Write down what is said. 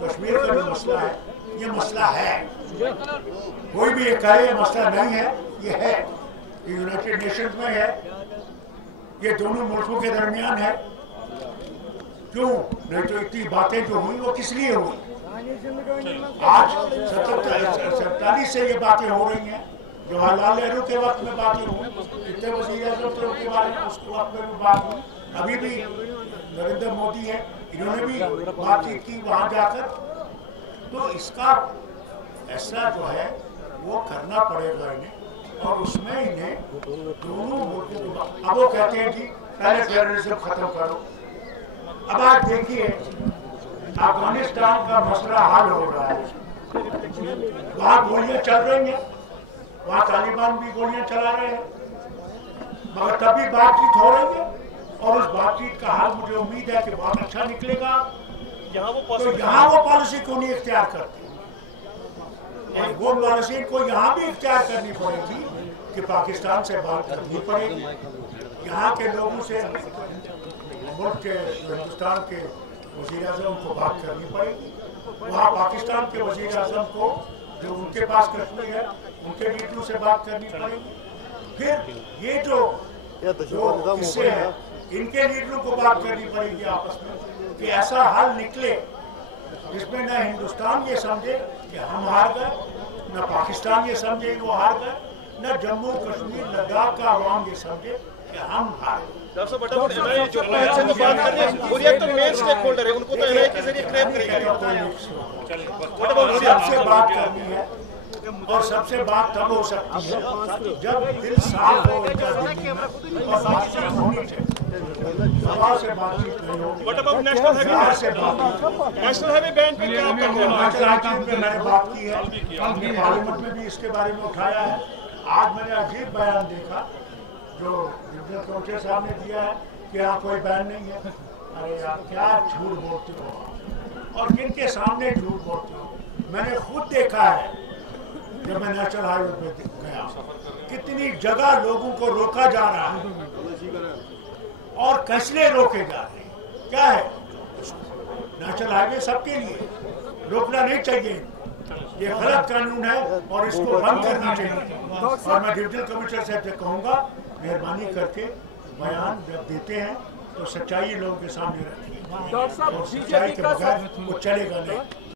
कश्मीर का जो मसला है, ये मसला है। कोई भी ये कहे ये मसला नहीं है, ये है। ये यूनाइटेड नेशंस में है, ये दोनों मुल्कों के दरमियान है। क्यों नहीं तो इतनी बातें जो हुई वो किस लिए हुई? आज 47 से ये बातें हो रही हैं। जवाहरलाल नेहरू के वक्त में बातें हुई, इतने वज़ीर आज़म थे उनके बारे में उसके वक्त में भी बात हुई। अभी भी नरेंद्र मोदी है, इन्होंने भी बातचीत की वहाँ जाकर। तो इसका फैसला जो है वो करना पड़ेगा इन्हें, और उसमें इन्हें दोनों मुल्कों को। अब वो कहते हैं कि पहले टेररिज्म खत्म करो। अब आज देखिए अफगानिस्तान का मसला हल हो रहा है, वहाँ गोलियां चल रही हैं, वहाँ तालिबान भी गोलियां चला रहे हैं, मगर तभी बातचीत हो रही है। और उस बातचीत का हाल मुझे उम्मीद है कि बहुत अच्छा निकलेगा। तो यहाँ वो पॉलिसी क्यों नहीं इख्तियार करती? और वो पॉलिसी को यहाँ भी इख्तियार करनी पड़ेगी कि पाकिस्तान से बात करनी पड़ेगी, यहाँ के लोगों से, मुल्क के हिंदुस्तान के वज़ीर आज़म को बात करनी पड़ेगी। वहाँ पाकिस्तान के वज़ीर आज़म को जो उनके पास कश्मीर है उनके लीडरों से बात करनी पड़ेगी। फिर ये जो हिस्से हैं इनके लीडरों को बात करनी पड़ेगी आपस में कि ऐसा हल निकले जिसमें न हिंदुस्तान ये समझे कि हम हार गए, न पाकिस्तान ये समझे वो हार गए, न जम्मू कश्मीर लद्दाख का अवाम ये समझे कि हम हार गए। सबसे बात करनी है, और सबसे बात तब हो सकती है जब दिल साफ हो उनका दिल में, और बातचीत होनी चाहिए। सभा से बातचीत नहीं होगी, प्यार से बातचीत। नेशनल हाईवे बैंड पे क्या आपका कहना है? मैंने बात की है, हमने पार्लियामेंट में भी इसके बारे में उठाया है। आज मैंने अजीब बयान देखा जो डिप्टी कमिश्नर साहब ने दिया है कि यहाँ कोई बैन नहीं है। अरे यार क्या झूठ बोलते हो, और किन के सामने झूठ बोलते हो? मैंने खुद देखा है जब मैं नेशनल हाईवे पे गया, कितनी जगह लोगों को रोका जा रहा है, और कैसे रोके जा रहे हैं। क्या है, नेशनल हाईवे सबके लिए, रोकना नहीं चाहिए। ये गलत कानून है और इसको बंद करना चाहिए। और मैं डिप्टी कमिश्नर साहब से कहूँगा, मेहरबानी करके बयान जब देते हैं तो सच्चाई लोगों के सामने रखिए, और सच्चाई के बगैर वो चलेगा नहीं।